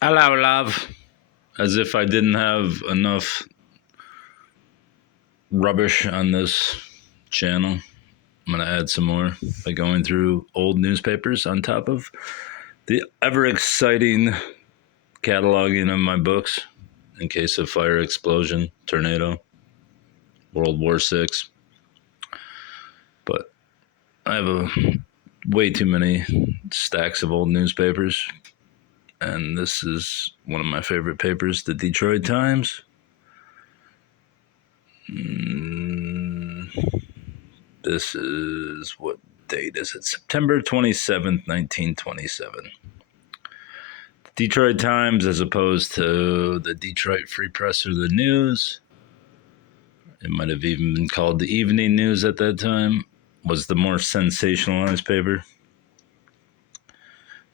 Allow love, as if I didn't have enough rubbish on this channel. I'm going to add some more by going through old newspapers on top of the ever exciting cataloging of my books in case of fire, explosion, tornado, World War VI. But I have way too many stacks of old newspapers, and this is one of my favorite papers, the Detroit Times. This is, what date is it? September 27th, 1927. The Detroit Times, as opposed to the Detroit Free Press or the News, it might have even been called the Evening News at that time, was the more sensationalized paper.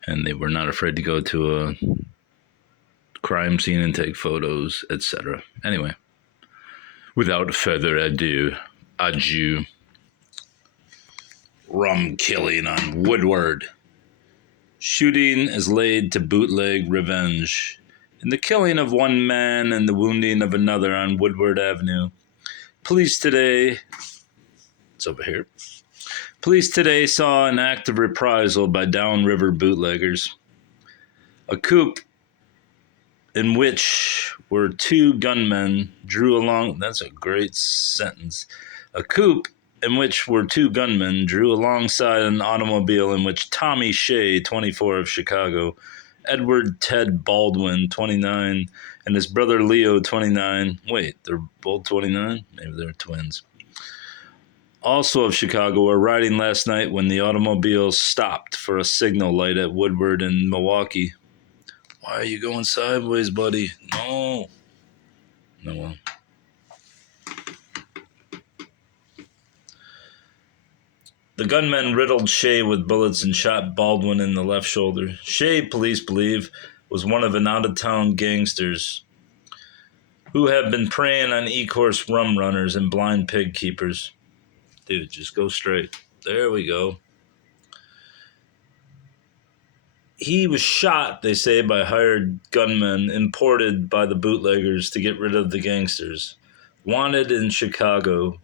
And they were not afraid to go to a crime scene and take photos, etc. Anyway, without further ado, adieu. Rum killing on Woodward. Shooting is laid to bootleg revenge. In the killing of one man and the wounding of another on Woodward Avenue, police today, it's over here, police today saw an act of reprisal by downriver bootleggers. A coup in which were two gunmen drew along, that's a great sentence, a coup in which were two gunmen drew alongside an automobile in which Tommy Shea, 24 of Chicago, Edward Ted Baldwin, 29, and his brother Leo, 29. Wait, they're both 29? Maybe they're twins. Also of Chicago, were riding last night when the automobile stopped for a signal light at Woodward and Milwaukee. Why are you going sideways, buddy? No. No, well. The gunmen riddled Shea with bullets and shot Baldwin in the left shoulder. Shea, police believe, was one of an out-of-town gangsters who have been preying on E-course rum runners and blind pig keepers. Dude, just go straight. There we go. He was shot, they say, by hired gunmen imported by the bootleggers to get rid of the gangsters. Wanted in Chicago.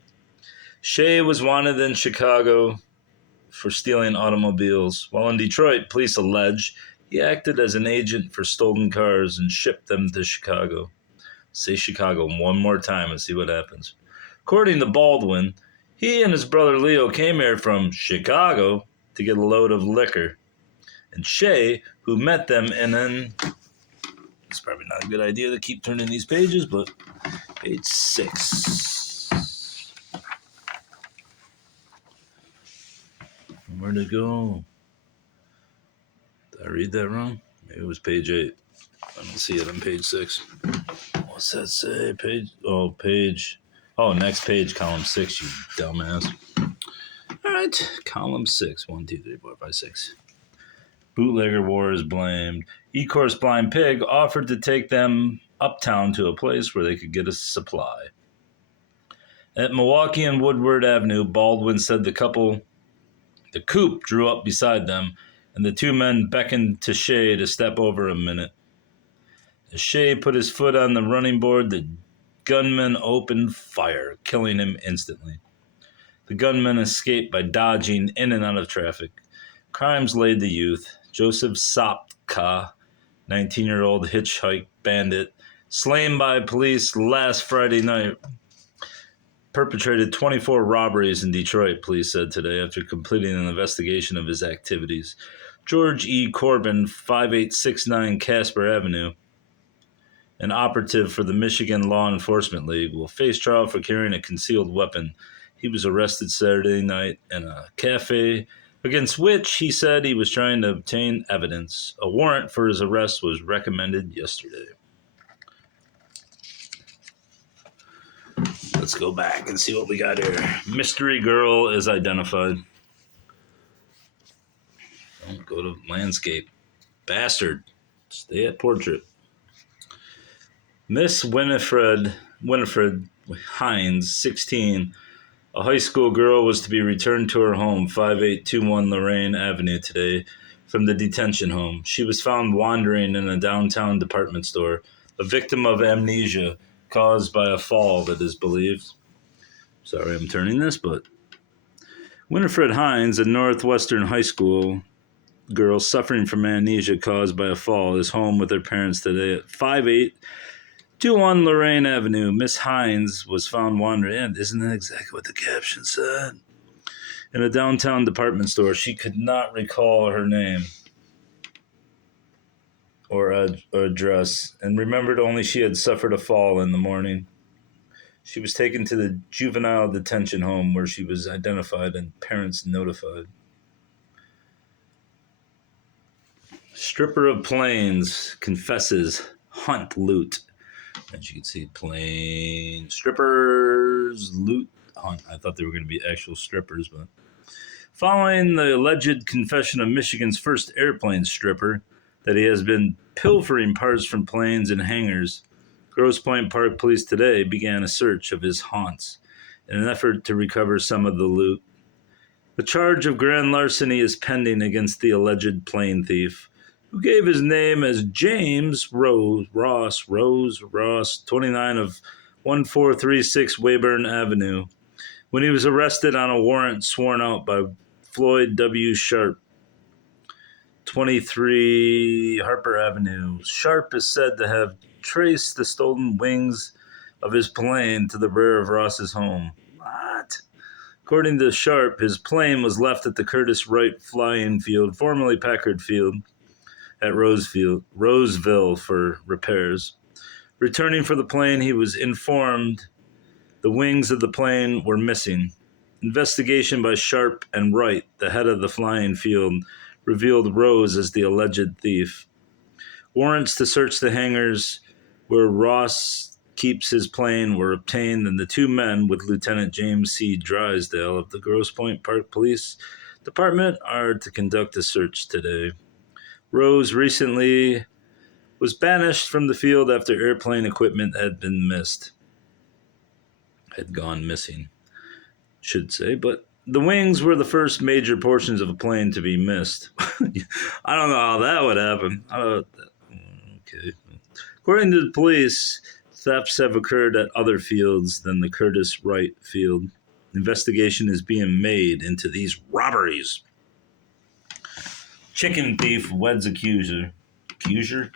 Shea was wanted in Chicago for stealing automobiles, while in Detroit, police allege he acted as an agent for stolen cars and shipped them to Chicago. Say Chicago one more time and see what happens. According to Baldwin, he and his brother Leo came here from Chicago to get a load of liquor. And Shea, who met them in an... It's probably not a good idea to keep turning these pages, but page 6. Where'd it go? Did I read that wrong? Maybe it was page 8. I don't see it on page 6. What's that say? Next page, column 6, you dumbass. All right, column 6. 1, 2, 3, 4, 5, 6. Bootlegger war is blamed. E-course blind pig offered to take them uptown to a place where they could get a supply. At Milwaukee and Woodward Avenue, Baldwin said the coupe drew up beside them, and the two men beckoned to Shea to step over a minute. As Shea put his foot on the running board, the gunmen opened fire, killing him instantly. The gunmen escaped by dodging in and out of traffic. Crimes laid the youth. Joseph Sopka, 19-year-old hitchhike bandit, slain by police last Friday night, perpetrated 24 robberies in Detroit, police said today, after completing an investigation of his activities. George E. Corbin, 5869 Casper Avenue, an operative for the Michigan Law Enforcement League, will face trial for carrying a concealed weapon. He was arrested Saturday night in a cafe, against which he said he was trying to obtain evidence. A warrant for his arrest was recommended yesterday. Let's go back and see what we got here. Mystery girl is identified. Don't go to landscape. Bastard. Stay at portrait. Miss Winifred Hines, 16, a high school girl, was to be returned to her home, 5821 Lorraine Avenue today, from the detention home. She was found wandering in a downtown department store, a victim of amnesia caused by a fall, that is believed. Sorry, I'm turning this, but Winifred Hines, a Northwestern high school girl suffering from amnesia caused by a fall, is home with her parents today at 5821 Lorraine Avenue. Miss Hines was found wandering. Yeah, isn't that exactly what the caption said? In a downtown department store. She could not recall her name or address, and remembered only she had suffered a fall in the morning. She was taken to the juvenile detention home where she was identified and parents notified. Stripper of Plains confesses hunt loot. As you can see, plain strippers loot hunt. I thought they were going to be actual strippers, but following the alleged confession of Michigan's first airplane stripper that he has been pilfering parts from planes and hangars, Grosse Pointe Park Police today began a search of his haunts in an effort to recover some of the loot. The charge of grand larceny is pending against the alleged plane thief, who gave his name as James Ross, 29 of 1436 Weyburn Avenue, when he was arrested on a warrant sworn out by Floyd W. Sharp, 23 Harper Avenue. Sharp is said to have traced the stolen wings of his plane to the rear of Ross's home. What? According to Sharp, his plane was left at the Curtis Wright Flying Field, formerly Packard Field, at Roseville for repairs. Returning for the plane, he was informed the wings of the plane were missing. Investigation by Sharp and Wright, the head of the flying field, revealed Rose as the alleged thief. Warrants to search the hangars where Ross keeps his plane were obtained, and the two men, with Lieutenant James C. Drysdale of the Grosse Pointe Park Police Department, are to conduct a search today. Rose recently was banished from the field after airplane equipment had gone missing, should say, but the wings were the first major portions of a plane to be missed. I don't know how that would happen. Okay. According to the police, thefts have occurred at other fields than the Curtis Wright Field. Investigation is being made into these robberies. Chicken thief weds accuser. En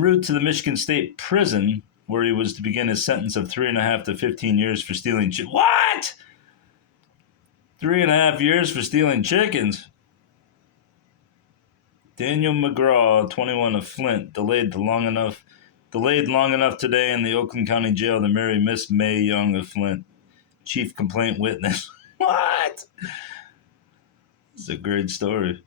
route to the Michigan State Prison, where he was to begin his sentence of 3.5 to 15 years for stealing What? 3.5 years for stealing chickens. Daniel McGraw, 21 of Flint, delayed long enough today in the Oakland County Jail to marry Miss May Young of Flint. Chief complaint witness. What? This is a great story.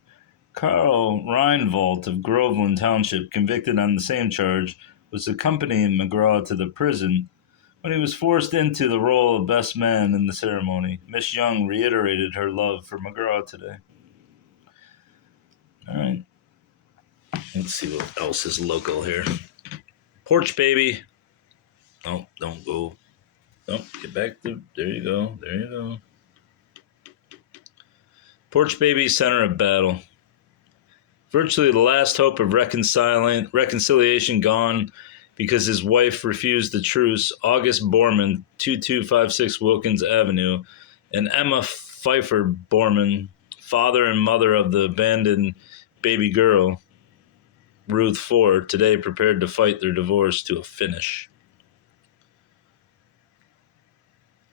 Carl Reinvolt of Groveland Township, convicted on the same charge, was accompanying McGraw to the prison when he was forced into the role of best man in the ceremony. Miss Young reiterated her love for McGraw today. All right. Let's see what else is local here. Porch Baby. Oh, don't go. Oh, get back to... There you go. Porch Baby, center of battle. Virtually the last hope of reconciliation gone because his wife refused the truce. August Borman, 2256 Wilkins Avenue, and Emma Pfeiffer Borman, father and mother of the abandoned baby girl, Ruth Ford, today prepared to fight their divorce to a finish.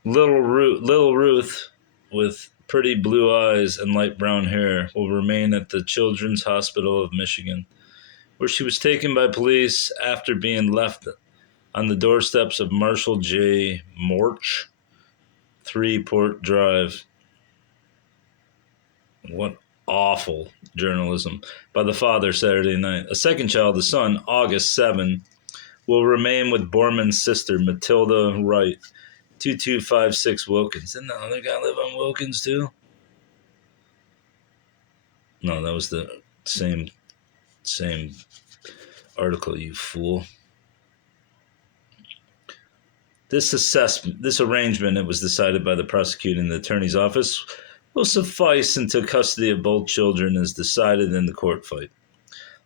Little Ruth, with pretty blue eyes and light brown hair, will remain at the Children's Hospital of Michigan, where she was taken by police after being left on the doorsteps of Marshall J. Morch, 3 Port Drive. What awful journalism. By the father Saturday night. A second child, the son, August 7, will remain with Borman's sister, Matilda Wright, 2256 Wilkins. Didn't the other guy live on Wilkins too? No, that was the same article, you fool. This arrangement, it was decided by the prosecuting attorney's office, will suffice until custody of both children is decided in the court fight.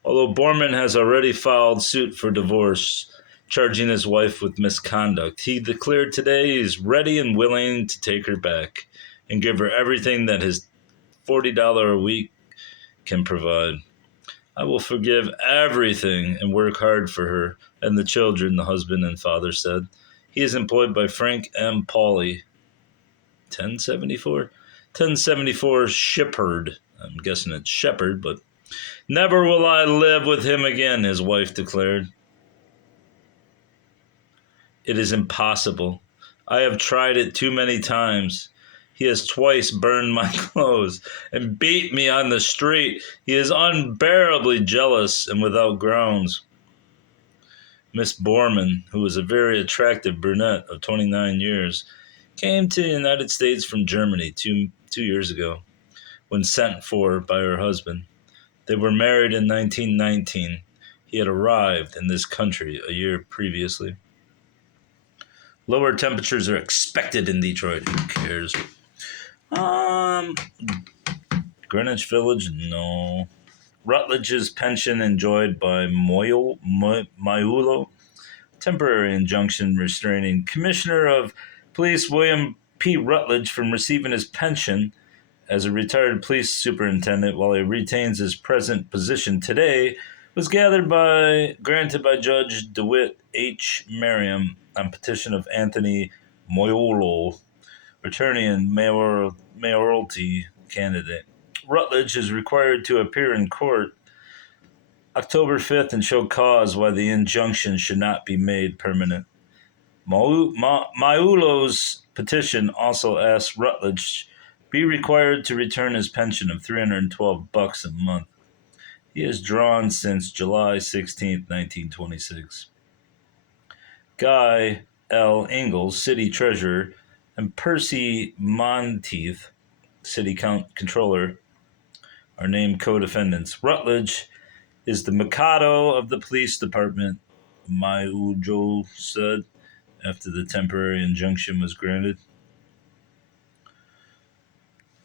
Although Borman has already filed suit for divorce, charging his wife with misconduct, he declared today he is ready and willing to take her back and give her everything that his $40 a week can provide. I will forgive everything and work hard for her and the children, the husband and father said. He is employed by Frank M. Pauley, 1074 Shepherd. I'm guessing it's Shepherd, but never will I live with him again, his wife declared. It is impossible. I have tried it too many times. He has twice burned my clothes and beat me on the street. He is unbearably jealous and without grounds. Miss Borman, who was a very attractive brunette of 29 years, came to the United States from Germany two years ago when sent for by her husband. They were married in 1919. He had arrived in this country a year previously. Lower temperatures are expected in Detroit. Who cares? Greenwich Village? No. Rutledge's pension enjoyed by Maiulo. Temporary injunction restraining Commissioner of Police William P. Rutledge from receiving his pension as a retired police superintendent while he retains his present position today was granted by Judge DeWitt H. Merriam on petition of Anthony Moiolo, attorney and mayoralty candidate. Rutledge is required to appear in court October 5th and show cause why the injunction should not be made permanent. Maiulo's petition also asks Rutledge be required to return his pension of $312 a month. He has drawn since July 16, 1926. Guy L. Ingalls, city treasurer, and Percy Monteith, city controller, are named co-defendants. Rutledge is the Mikado of the police department, Maiujo said after the temporary injunction was granted.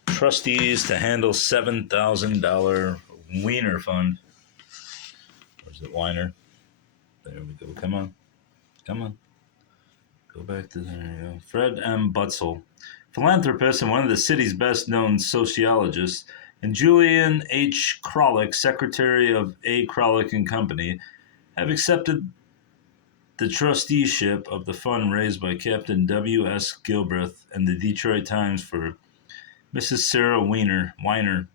Trustees to handle $7,000 Wiener fund. Where's it, Weiner? There we go. Come on. Go back to there. You go. Fred M. Butzel, philanthropist and one of the city's best-known sociologists, and Julian H. Krolick, secretary of A. Krolick and Company, have accepted the trusteeship of the fund raised by Captain W. S. Gilbreth and the Detroit Times for Mrs. Sarah Weiner.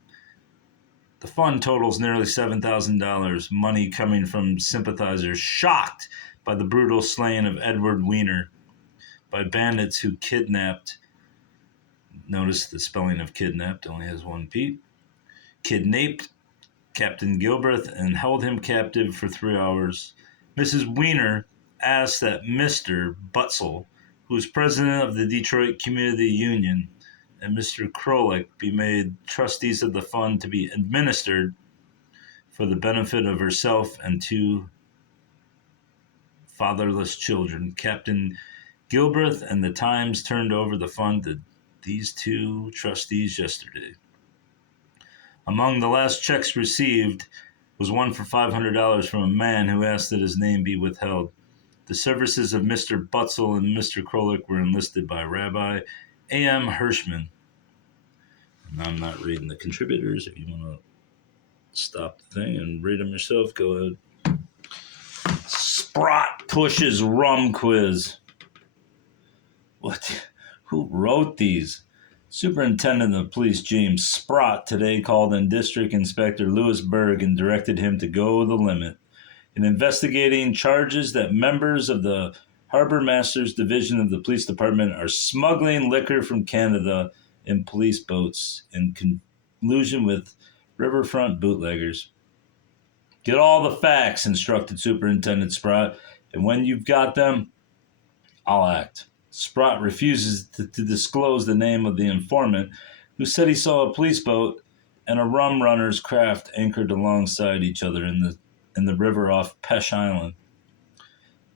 The fund totals nearly $7,000, money coming from sympathizers shocked by the brutal slaying of Edward Weiner by bandits who kidnapped, notice the spelling of kidnapped only has one P, kidnapped Captain Gilbreth and held him captive for 3 hours. Mrs. Weiner asked that Mr. Butzel, who is president of the Detroit Community Union, and Mr. Krolick be made trustees of the fund to be administered for the benefit of herself and 2 fatherless children. Captain Gilbreth and the Times turned over the fund to these 2 trustees yesterday. Among the last checks received was one for $500 from a man who asked that his name be withheld. The services of Mr. Butzel and Mr. Krolick were enlisted by Rabbi A.M. Hirschman. And I'm not reading the contributors. If you want to stop the thing and read them yourself, go ahead. Sprott pushes rum quiz. What? Who wrote these? Superintendent of Police James Sprott today called in District Inspector Louis Berg and directed him to go the limit in investigating charges that members of the Harbor Masters Division of the Police Department are smuggling liquor from Canada in police boats in collusion with riverfront bootleggers. Get all the facts, instructed Superintendent Sprott, and when you've got them, I'll act. Sprott refuses to disclose the name of the informant, who said he saw a police boat and a rum runner's craft anchored alongside each other in the river off Pesh Island.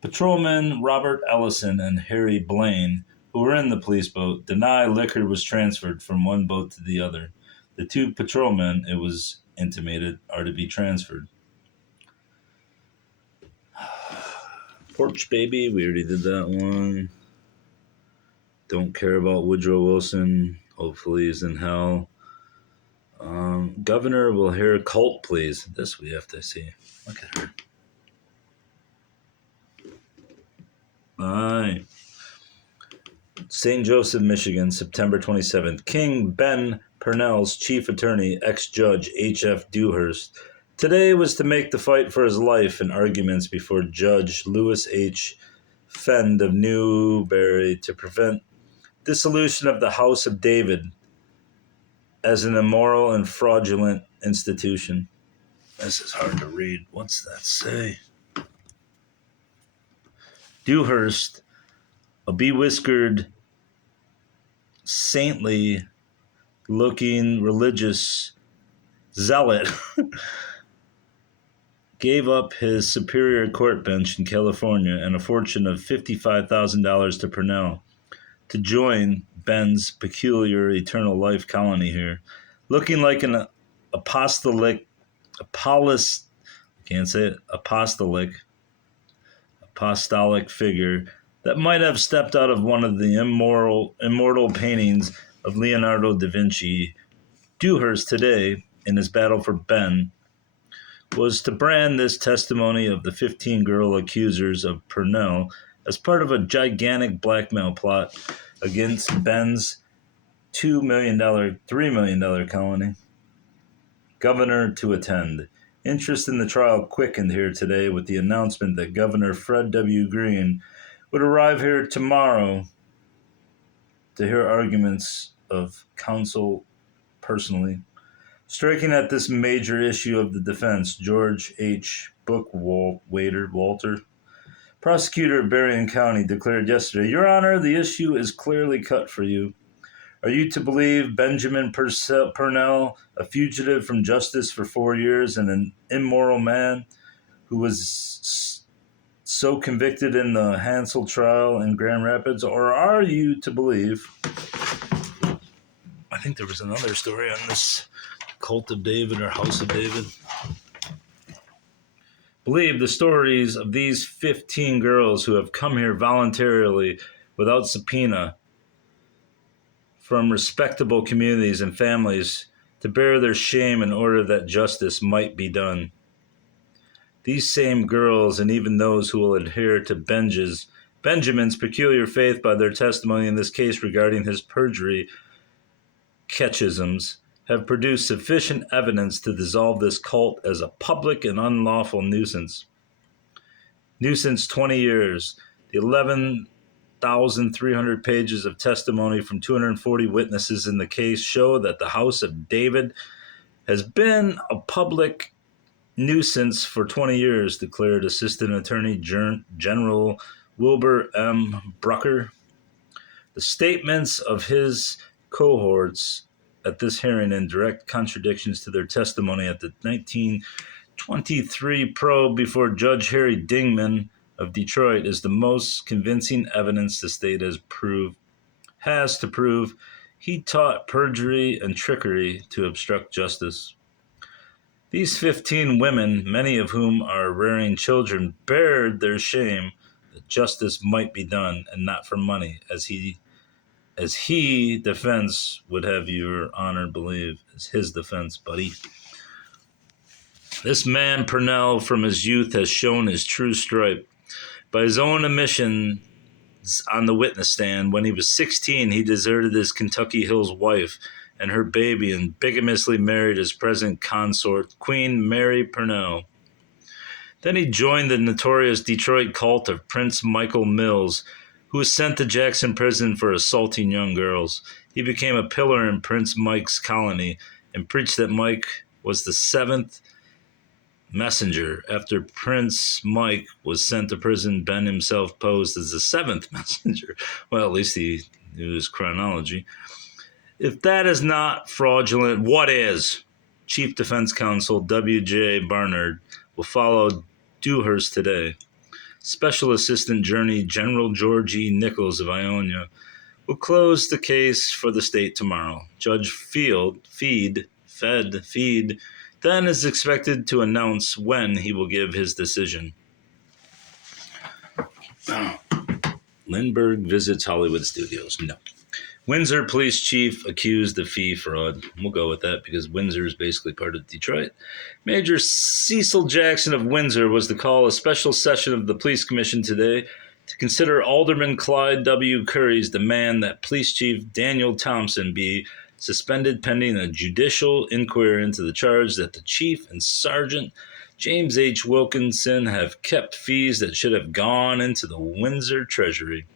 Patrolmen Robert Ellison and Harry Blaine, who were in the police boat deny liquor was transferred from one boat to the other. The 2 patrolmen, it was intimated, are to be transferred. Porch Baby, we already did that one. Don't care about Woodrow Wilson. Hopefully he's in hell. Governor will hear cult pleas. This we have to see. Look at her. Aye. St. Joseph, Michigan, September 27th. King Ben Purnell's chief attorney, ex-judge H.F. Dewhurst, today was to make the fight for his life in arguments before Judge Lewis H. Fend of Newberry to prevent dissolution of the House of David as an immoral and fraudulent institution. This is hard to read. What's that say? Dewhurst, a bewhiskered, saintly-looking religious zealot, gave up his superior court bench in California and a fortune of $55,000 to Purnell to join Ben's peculiar eternal life colony here, looking like an apostolic figure that might have stepped out of one of the immortal paintings of Leonardo da Vinci. Dewhurst today, in his battle for Ben, was to brand this testimony of the 15 girl accusers of Purnell as part of a gigantic blackmail plot against Ben's $3 million colony. Governor to attend. Interest in the trial quickened here today with the announcement that Governor Fred W. Greene would arrive here tomorrow to hear arguments of counsel personally. Striking at this major issue of the defense, George H. Walter, prosecutor of Berrien County, declared yesterday, Your Honor, the issue is clearly cut for you. Are you to believe Benjamin Purnell, a fugitive from justice for 4 years and an immoral man who was so convicted in the Hansel trial in Grand Rapids, or are you to believe, I think there was another story on this cult of David or House of David, believe the stories of these 15 girls who have come here voluntarily without subpoena from respectable communities and families to bear their shame in order that justice might be done. These same girls, and even those who will adhere to Benjamin's peculiar faith by their testimony in this case regarding his perjury catechisms, have produced sufficient evidence to dissolve this cult as a public and unlawful nuisance. Nuisance 20 years. The 11,300 pages of testimony from 240 witnesses in the case show that the House of David has been a public nuisance for 20 years, declared Assistant Attorney General Wilbur M. Brucker. The statements of his cohorts at this hearing in direct contradictions to their testimony at the 1923 probe before Judge Harry Dingman of Detroit is the most convincing evidence the state has to prove he taught perjury and trickery to obstruct justice. These 15 women, many of whom are rearing children, bared their shame that justice might be done and not for money, as he defense would have your honor believe, as his defense, buddy. This man, Purnell, from his youth has shown his true stripe. By his own admission on the witness stand, when he was 16, he deserted his Kentucky Hills wife and her baby and bigamously married his present consort, Queen Mary Purnell. Then he joined the notorious Detroit cult of Prince Michael Mills, who was sent to Jackson Prison for assaulting young girls. He became a pillar in Prince Mike's colony and preached that Mike was the 7th messenger. After Prince Mike was sent to prison, Ben himself posed as the 7th messenger. Well, at least he knew his chronology. If that is not fraudulent, what is? Chief Defense Counsel W.J. Barnard will follow Dewhurst today. Special Assistant General George E. Nichols of Ionia will close the case for the state tomorrow. Judge Feed, then is expected to announce when he will give his decision. Lindbergh visits Hollywood studios. No. Windsor police chief accused of fee fraud. We'll go with that because Windsor is basically part of Detroit. Major Cecil Jackson of Windsor was to call a special session of the police commission today to consider Alderman Clyde W. Curry's demand that police chief Daniel Thompson be suspended pending a judicial inquiry into the charge that the chief and Sergeant James H. Wilkinson have kept fees that should have gone into the Windsor Treasury.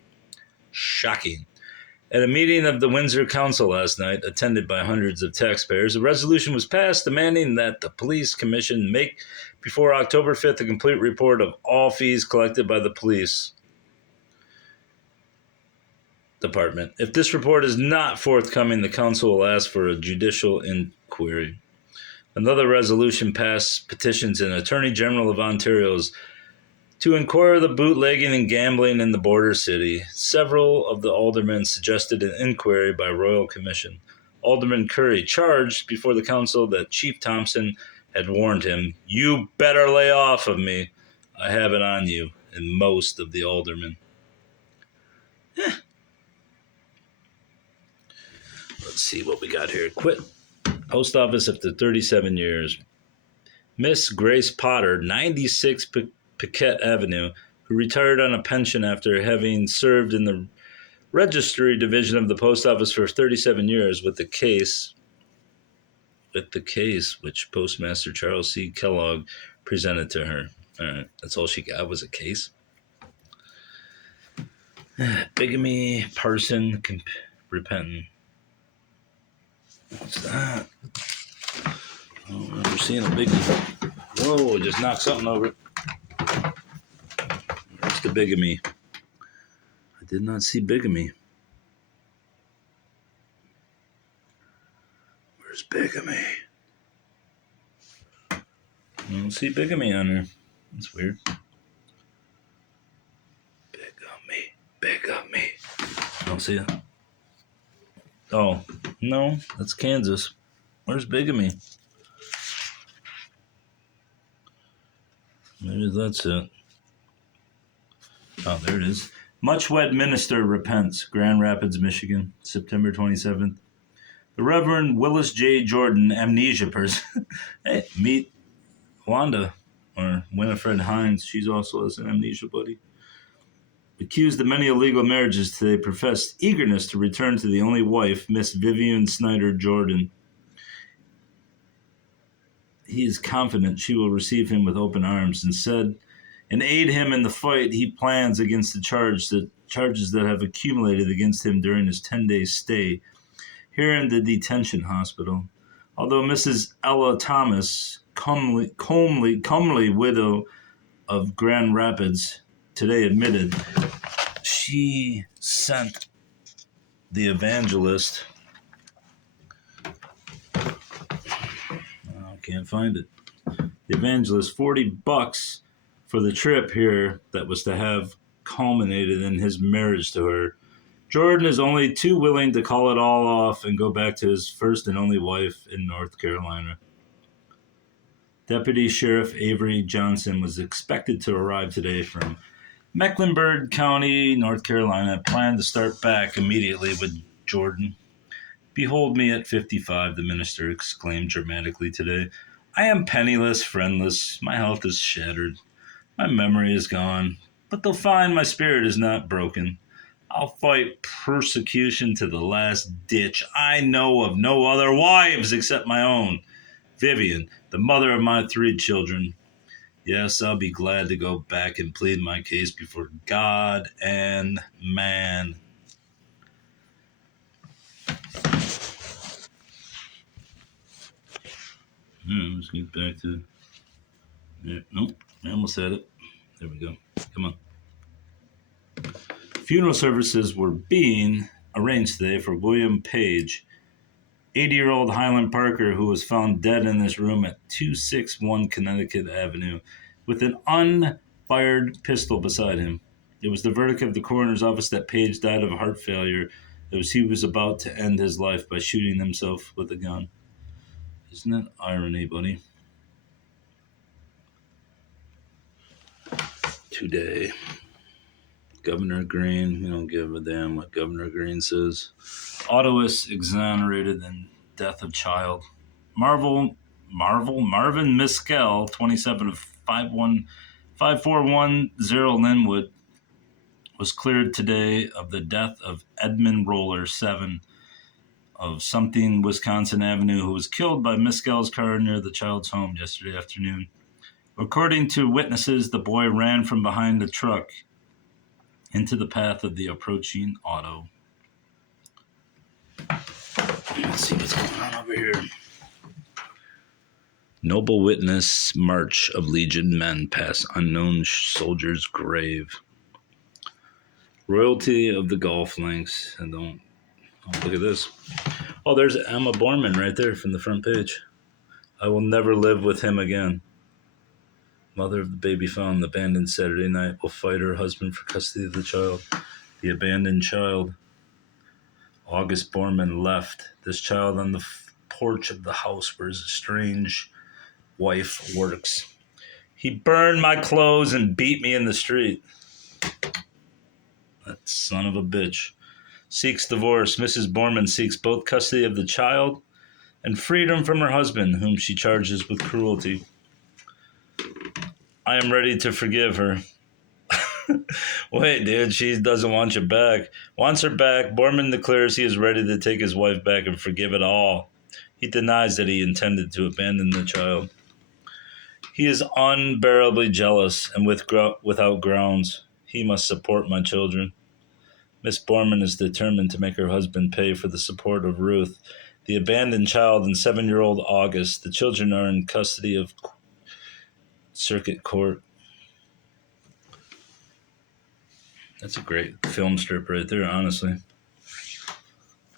Shocking. At a meeting of the Windsor Council last night, attended by hundreds of taxpayers, a resolution was passed demanding that the Police Commission make, before October 5th, a complete report of all fees collected by the police department. If this report is not forthcoming, the council will ask for a judicial inquiry. Another resolution passed petitions an Attorney General of Ontario's to inquire the bootlegging and gambling in the border city. Several of the aldermen suggested an inquiry by Royal Commission. Alderman Curry charged before the council that Chief Thompson had warned him, "You better lay off of me. I have it on you," and most of the aldermen. Let's see what we got here. Quit post office after 37 years. Miss Grace Potter, 96 Piquette Avenue, who retired on a pension after having served in the registry division of the post office for 37 years with the case which Postmaster Charles C. Kellogg presented to her. All right, that's all she got was a case. Bigamy, parson, repentant. What's that? I don't remember seeing a bigamy. Whoa, just knocked something over. Where's the bigamy? I did not see bigamy. Where's bigamy? I don't see bigamy on there. That's weird. Bigamy. I don't see it. Oh, no, that's Kansas. Where's bigamy? Maybe that's it. Oh, there it is. Much wed minister repents. Grand Rapids, Michigan, September 27th. The Reverend Willis J. Jordan, amnesia person. Hey, meet Wanda, or Winifred Hines. She's also an amnesia buddy. Accused of many illegal marriages today, professed eagerness to return to the only wife, Miss Vivian Snyder Jordan. He is confident she will receive him with open arms and aid him in the fight he plans against the charges that have accumulated against him during his 10-day stay here in the detention hospital. Although Mrs. Ella Thomas, comely widow of Grand Rapids, today admitted she sent the evangelist. I can't find it. The evangelist $40 for the trip here that was to have culminated in his marriage to her. Jordan is only too willing to call it all off and go back to his first and only wife in North Carolina. Deputy Sheriff Avery Johnson was expected to arrive today from Mecklenburg County, North Carolina, planned to start back immediately with Jordan. "Behold me at 55, the minister exclaimed dramatically today. "I am penniless, friendless. My health is shattered. My memory is gone. But they'll find my spirit is not broken. I'll fight persecution to the last ditch. I know of no other wives except my own. Vivian, the mother of my 3 children. Yes, I'll be glad to go back and plead my case before God and man." Let's get back to... Nope, I almost had it. There we go. Come on. Funeral services were being arranged today for William Page, 80-year-old Highland Parker, who was found dead in his room at 261 Connecticut Avenue with an unfired pistol beside him. It was the verdict of the coroner's office that Page died of heart failure He was about to end his life by shooting himself with a gun. Isn't that irony, buddy? Today, Governor Green, you don't give a damn what Governor Green says. Autoist exonerated in death of child. Marvin Miskell, 27 of 5410 Linwood, was cleared today of the death of Edmund Roller, 7 of something Wisconsin Avenue, who was killed by Miskell's car near the child's home yesterday afternoon. According to witnesses, the boy ran from behind the truck into the path of the approaching auto. Let's see what's going on over here. Noble witness march of Legion men pass unknown soldier's grave. Royalty of the golf links. And don't look at this. Oh, there's Emma Borman right there from the front page. I will never live with him again. Mother of the baby found abandoned Saturday night will fight her husband for custody of the child. The abandoned child. August Borman left this child on the porch of the house where his estranged wife works. He burned my clothes and beat me in the street. That son of a bitch. Seeks divorce. Mrs. Borman seeks both custody of the child and freedom from her husband, whom she charges with cruelty. I am ready to forgive her. Wait, dude, she doesn't want you back. Wants her back. Borman declares he is ready to take his wife back and forgive it all. He denies that he intended to abandon the child. He is unbearably jealous and without grounds. He must support my children. Miss Borman is determined to make her husband pay for the support of Ruth, the abandoned child, and 7-year-old August. The children are in custody of Circuit Court. That's a great film strip right there, honestly.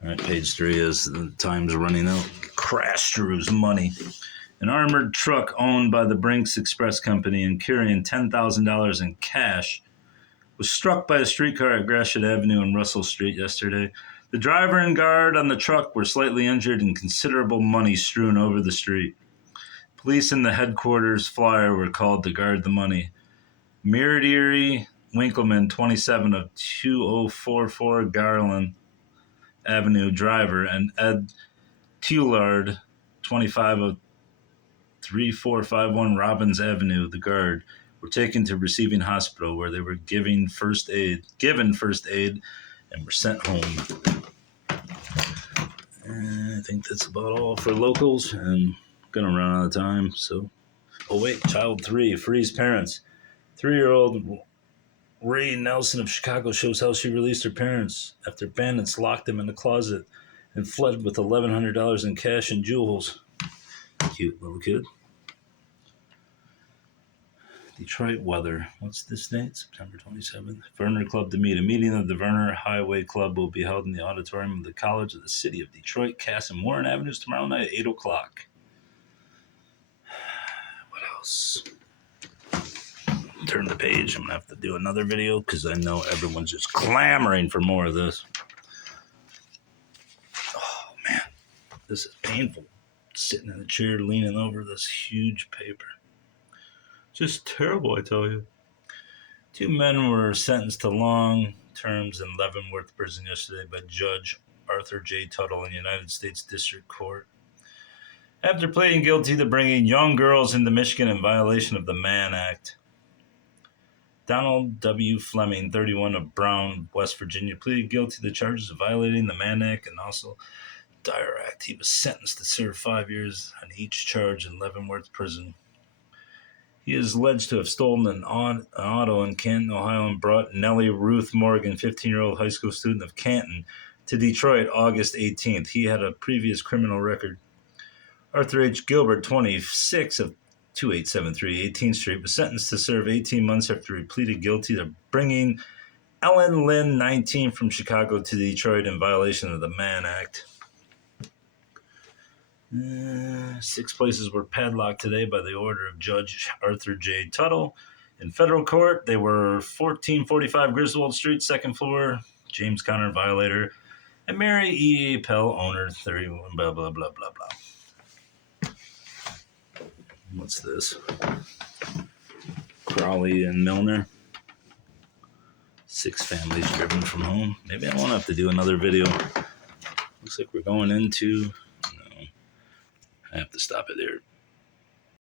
All right, page 3 is the time's running out. Crash Drew's money. An armored truck owned by the Brinks Express Company and carrying $10,000 in cash was struck by a streetcar at Gratiot Avenue and Russell Street yesterday. The driver and guard on the truck were slightly injured and considerable money strewn over the street. Police in the headquarters flyer were called to guard the money. Miradieri Winkleman, 27 of 2044 Garland Avenue driver, and Ed Teulard, 25 of 3451 Robbins Avenue, the guard, were taken to receiving hospital where they were given first aid, and were sent home. And I think that's about all for locals, and I'm going to run out of time. So, child 3 frees parents. 3-year-old Ray Nelson of Chicago shows how she released her parents after bandits locked them in the closet and fled with $1,100 in cash and jewels. Cute little kid. Detroit weather. What's this date? September 27th. Verner Club to meet. A meeting of the Verner Highway Club will be held in the auditorium of the College of the City of Detroit, Cass and Warren Avenues tomorrow night at 8 o'clock. What else? Turn the page. I'm going to have to do another video because I know everyone's just clamoring for more of this. Oh, man. This is painful. Sitting in a chair, leaning over this huge paper. Just terrible, I tell you. 2 men were sentenced to long terms in Leavenworth Prison yesterday by Judge Arthur J. Tuttle in the United States District Court after pleading guilty to bringing young girls into Michigan in violation of the Mann Act. Donald W. Fleming, 31 of Brown, West Virginia, pleaded guilty to charges of violating the Mann Act and also Dyer Act. He was sentenced to serve 5 years on each charge in Leavenworth Prison. He is alleged to have stolen an auto in Canton, Ohio, and brought Nellie Ruth Morgan, 15-year-old high school student of Canton, to Detroit August 18th. He had a previous criminal record. Arthur H. Gilbert, 26 of 2873 18th Street, was sentenced to serve 18 months after he pleaded guilty to bringing Ellen Lynn, 19, from Chicago to Detroit in violation of the Mann Act. 6 places were padlocked today by the order of Judge Arthur J. Tuttle. In federal court, they were 1445 Griswold Street, 2nd floor, James Conner violator, And Mary E. Pell, owner, 31, blah, blah, blah, blah, blah. What's this? Crawley and Milner. 6 families driven from home. Maybe I won't have to do another video. Looks like we're going into... No. I have to stop it there.